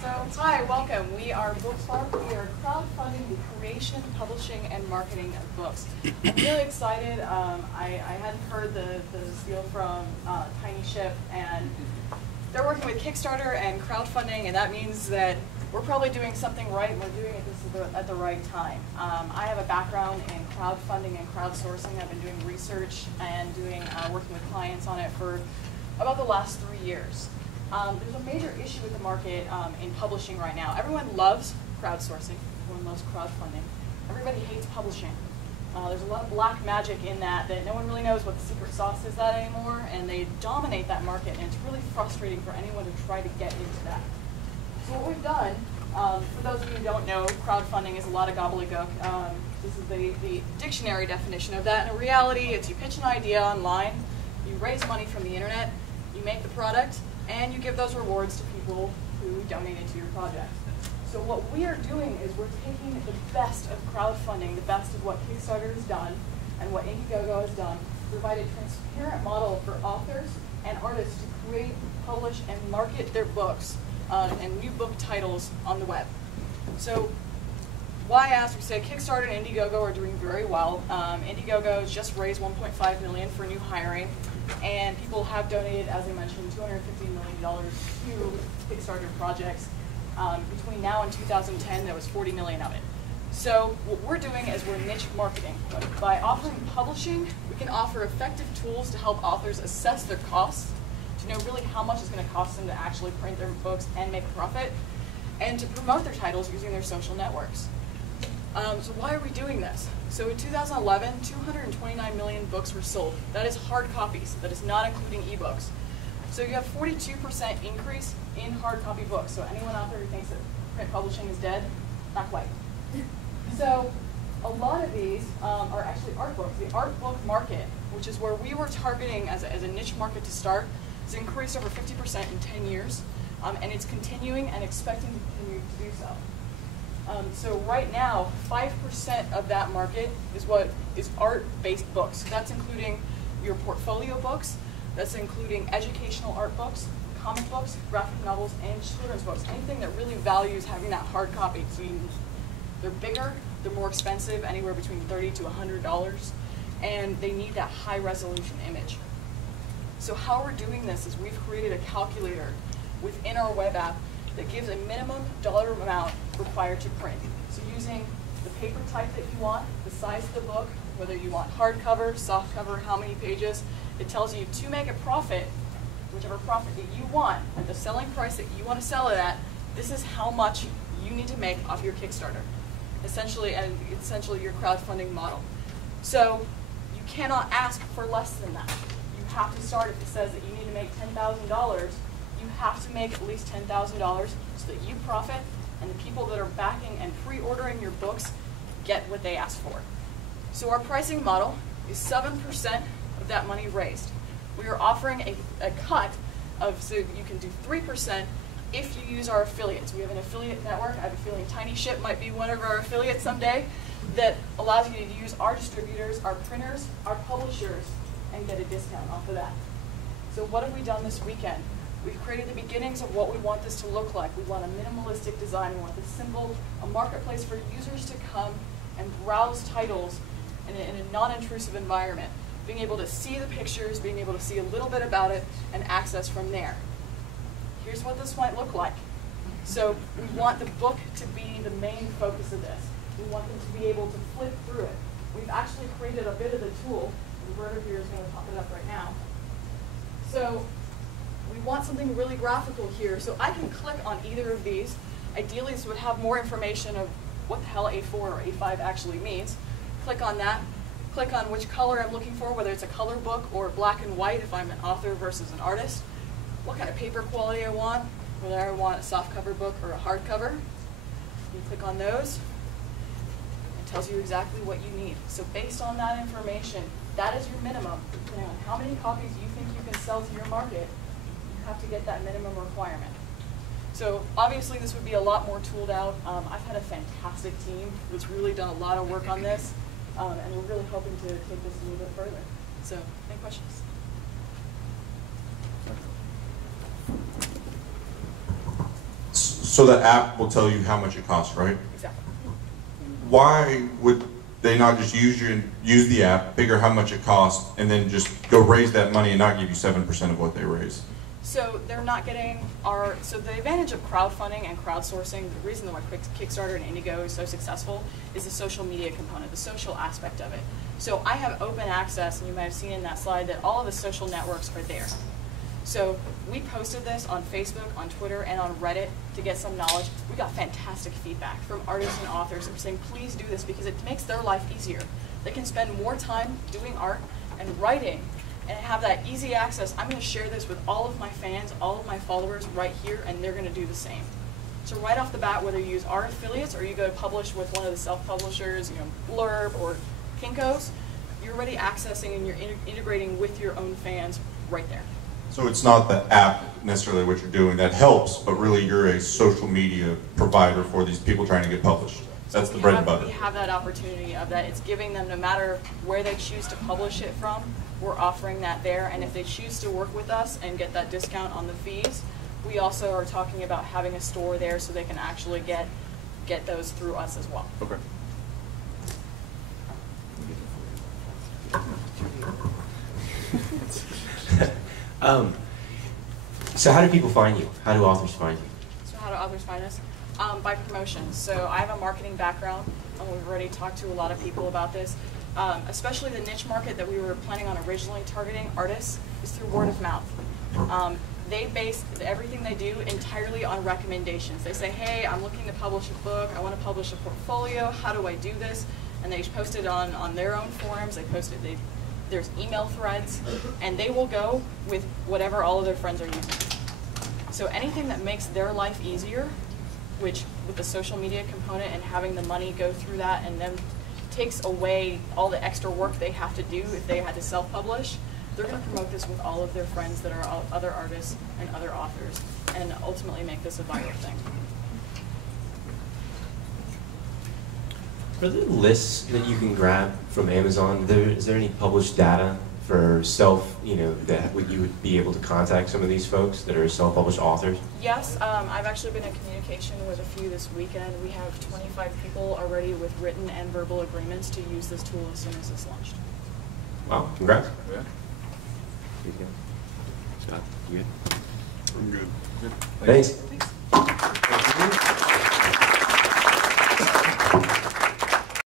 So, hi, welcome. We are BookSpark. We are crowdfunding the creation, publishing, and marketing of books. I'm really excited. I hadn't heard the spiel from Tiny Ship, and they're working with Kickstarter and crowdfunding, and that means that we're probably doing something right, and we're doing it at the right time. I have a background in crowdfunding and crowdsourcing. I've been doing research and working with clients on it for about the last 3 years. There's a major issue with the market in publishing right now. Everyone loves crowdsourcing. Everyone loves crowdfunding. Everybody hates publishing. There's a lot of black magic in that no one really knows what the secret sauce is that anymore, and they dominate that market, and it's really frustrating for anyone to try to get into that. So what we've done, for those of you who don't know, crowdfunding is a lot of gobbledygook. This is the dictionary definition of that. In reality, it's you pitch an idea online, you raise money from the internet, you make the product, and you give those rewards to people who donated to your project. So what we are doing is we're taking the best of crowdfunding, the best of what Kickstarter has done, and what Indiegogo has done, to provide a transparent model for authors and artists to create, publish, and market their books and new book titles on the web. So why ask? We say Kickstarter and Indiegogo are doing very well. Indiegogo has just raised $1.5 million for new hiring, and people have donated, as I mentioned, $250 million to Kickstarter projects. Between now and 2010, there was $40 million of it. So what we're doing is we're niche marketing. By offering publishing, we can offer effective tools to help authors assess their costs, to know really how much it's going to cost them to actually print their books and make a profit, and to promote their titles using their social networks. So why are we doing this? So in 2011, 229 million books were sold. That is hard copies. That is not including ebooks. So you have 42% increase in hard copy books. So anyone out there who thinks that print publishing is dead, not quite. So a lot of these are actually art books. The art book market, which is where we were targeting as a niche market to start, has increased over 50% in 10 years. And it's continuing and expecting to continue to do so. So right now, 5% of that market is what is art-based books. That's including your portfolio books, that's including educational art books, comic books, graphic novels, and children's books. Anything that really values having that hard copy. So they're bigger, they're more expensive, anywhere between $30 to $100, and they need that high-resolution image. So how we're doing this is we've created a calculator within our web app that gives a minimum dollar amount required to print. So using the paper type that you want, the size of the book, whether you want hardcover, softcover, how many pages, it tells you to make a profit, whichever profit that you want, at the selling price that you want to sell it at, this is how much you need to make off your Kickstarter. Essentially your crowdfunding model. So you cannot ask for less than that. You have to start, if it says that you need to make $10,000, you have to make at least $10,000 so that you profit and the people that are backing and pre-ordering your books get what they ask for. So our pricing model is 7% of that money raised. We are offering a cut of, so you can do 3% if you use our affiliates. We have an affiliate network. I have a feeling Tiny Ship might be one of our affiliates someday that allows you to use our distributors, our printers, our publishers, and get a discount off of that. So what have we done this weekend? We've created the beginnings of what we want this to look like. We want a minimalistic design. We want this simple, a marketplace for users to come and browse titles in a non-intrusive environment. Being able to see the pictures, being able to see a little bit about it, and access from there. Here's what this might look like. So we want the book to be the main focus of this. We want them to be able to flip through it. We've actually created a bit of the tool. Roberta here is going to pop it up right now. So we want something really graphical here. So I can click on either of these. Ideally, this would have more information of what the hell A4 or A5 actually means. Click on that. Click on which color I'm looking for, whether it's a color book or black and white if I'm an author versus an artist. What kind of paper quality I want, whether I want a softcover book or a hardcover. You click on those. It tells you exactly what you need. So based on that information, that is your minimum. Depending on how many copies you think you can sell to your market, you have to get that minimum requirement. So obviously this would be a lot more tooled out. I've had a fantastic team that's really done a lot of work on this, and we're really hoping to take this a little bit further. So, any questions? So the app will tell you how much it costs, right? Exactly. Why would they not just use the app, figure how much it costs, and then just go raise that money and not give you 7% of what they raise? So they're not getting so the advantage of crowdfunding and crowdsourcing, the reason why Kickstarter and Indigo is so successful is the social media component, the social aspect of it. So I have open access, and you might have seen in that slide that all of the social networks are there. So we posted this on Facebook, on Twitter, and on Reddit to get some knowledge. We got fantastic feedback from artists and authors that were saying, please do this because it makes their life easier. They can spend more time doing art and writing and have that easy access. I'm going to share this with all of my fans, all of my followers right here, and they're going to do the same. So right off the bat, whether you use our affiliates or you go to publish with one of the self-publishers, Blurb or Kinko's, you're already accessing and you're integrating with your own fans right there. So it's not the app necessarily what you're doing that helps, but really you're a social media provider for these people trying to get published. That's the bread and butter. We have that opportunity of that. It's giving them, no matter where they choose to publish it from, we're offering that there. And if they choose to work with us and get that discount on the fees, we also are talking about having a store there so they can actually get those through us as well. Okay. So how do people find you? How do authors find you? So how do authors find us? By promotion. So I have a marketing background, and we've already talked to a lot of people about this. Especially the niche market that we were planning on originally targeting, artists, is through word of mouth. They base everything they do entirely on recommendations. They say, hey, I'm looking to publish a book, I want to publish a portfolio, how do I do this? And they post it on their own forums, there's email threads, and they will go with whatever all of their friends are using. So anything that makes their life easier, which with the social media component and having the money go through that and then takes away all the extra work they have to do if they had to self-publish, they're going to promote this with all of their friends that are other artists and other authors and ultimately make this a viral thing. Are there lists that you can grab from Amazon? Is there any published data for that you would be able to contact some of these folks that are self-published authors? Yes, I've actually been in communication with a few this weekend. We have 25 people already with written and verbal agreements to use this tool as soon as it's launched. Wow, congrats. Yeah. Scott, you good? I'm good. Thanks. Thanks.